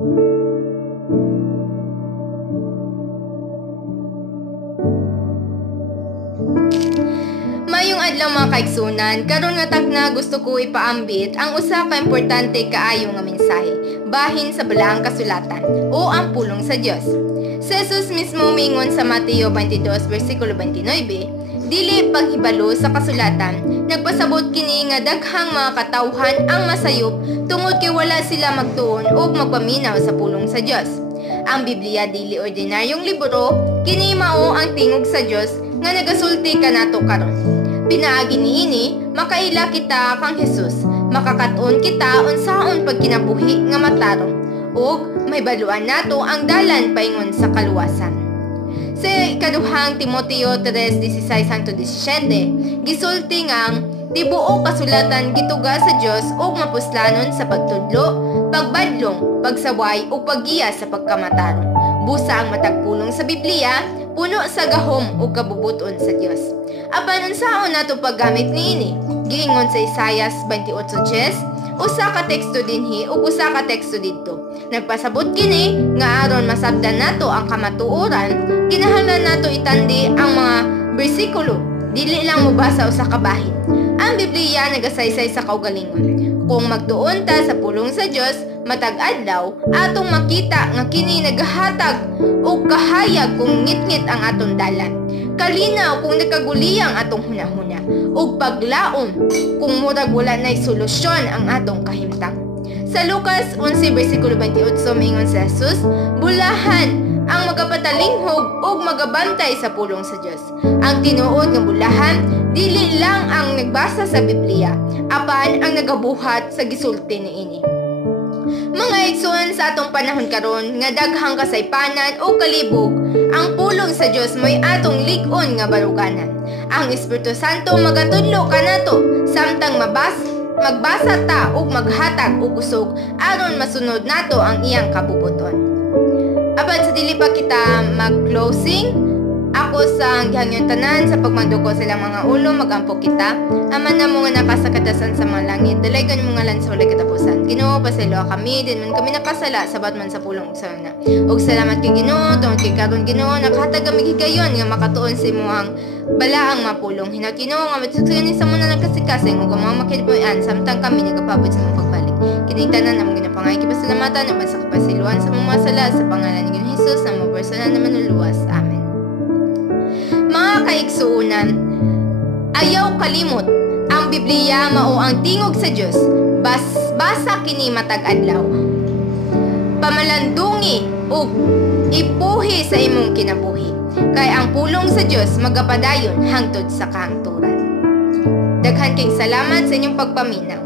Mayong adlaw mga kaigsunan, karon nga takna gusto ko ipaambit ang usa ka importante kaayo nga mensahe bahin sa balaang kasulatan o ang pulong sa Dios. Si Jesus mismo mingon sa Mateo 22 versikulo 29, dili paghibalo sa kasulatan, nagpasabot kini nga daghang mga katawhan ang masayop tungod kay wala sila magtuon o magpaminaw sa pulong sa Dios. Ang Biblia dili ordinaryong libro, kini mao ang tingog sa Dios nga nagasulti kanato karon. Pinaagi niini, makaila kita kang Jesus, makakaton kita unsaon pagkinabuhi nga matarong, ug may baluan nato ang dalan paingon sa kaluwasan. Sa ikaduhang Timoteo 3:16-17, gisulti ngang tibuok kasulatan gituga sa Dios ug mapuslanon sa pagtudlo, pagbadlong, pagsaway ug paggiya sa pagkamatarong. Busa ang matag pulong sa Biblia, puno sa gahom ug kabubuton sa Dios. Apan unsaon nato paggamit niini? Giingon sa Isaias 28:10, usa ka teksto dinhi ug usa ka teksto didto. Nagpasabot kini nga aron masabdan nato ang kamatuoran, kinahanglan nato itandi ang mga bersikulo, dili lang mobasa usa ka bahin. Ang Biblia nagasaysay sa kaugalingon. Kung magtuon ta sa pulong sa Dios, matag adlaw atong makita nga kini nagahatag og kahayag kung ngitngit ang aton dalan. Kalinaw kung nakaguliyang atong hunahuna ug paglaom kung murag wala nay solusyon ang atong kahimtang. Sa Lucas 11 versikulo 28 miingon si Jesus, bulahan ang magapatalinghog ug magabantay sa pulong sa Dios. Ang tinuod nga bulahan dili lang ang nagbasa sa Biblia, apan ang nagabuhat sa gisulti niini. Mga igsoon sa atong panahon karon nga daghang kasaypanan o kalibog, ang pulong sa Dios mo'y atong lig-on nga baruganan. Ang Espiritu Santo magatudlo kanato samtang magbasa ta ug maghatag og usog aron masunod nato ang iyang kabubuton. Apan sa dili pa kita mag-closing, ako sa gihangyon tanan sa pagmanduko silang mga ulo, magampo kita. Aman na mo nga nakasakatasan sa mga langit, dalay kan mga lansa wala katapusan. Ginoo, pasaylo kami, din man kami nakasala, sabat man sa pulong sa una. Og salamat kay Ginoo, tungod kay karon Ginoo, nakahatag kami higayon nga makatuon sa imuhang balaang mapulong. Hina Ginoo nga matutugani sa muna nagkasikasing ug mga makilpuan samtang kami nagapabot sa mga pagbalik. Kining tanan namong ginapangay kipasalamatan ug sa kapasiluan sa mga sala sa pangalan ni Ginoong Hesus na mo personal na manuluwas. Amen. Mga kaigsuunan, ayaw kalimot, ang Biblia mao ang tingog sa Dios. Basa kini matag adlaw. Pamalandungi ug ipuhi sa imong kinabuhi, kay ang pulong sa Dios magapadayon hangtod sa kahangturan. Daghan kay salamat sa inyong pagpaminaw.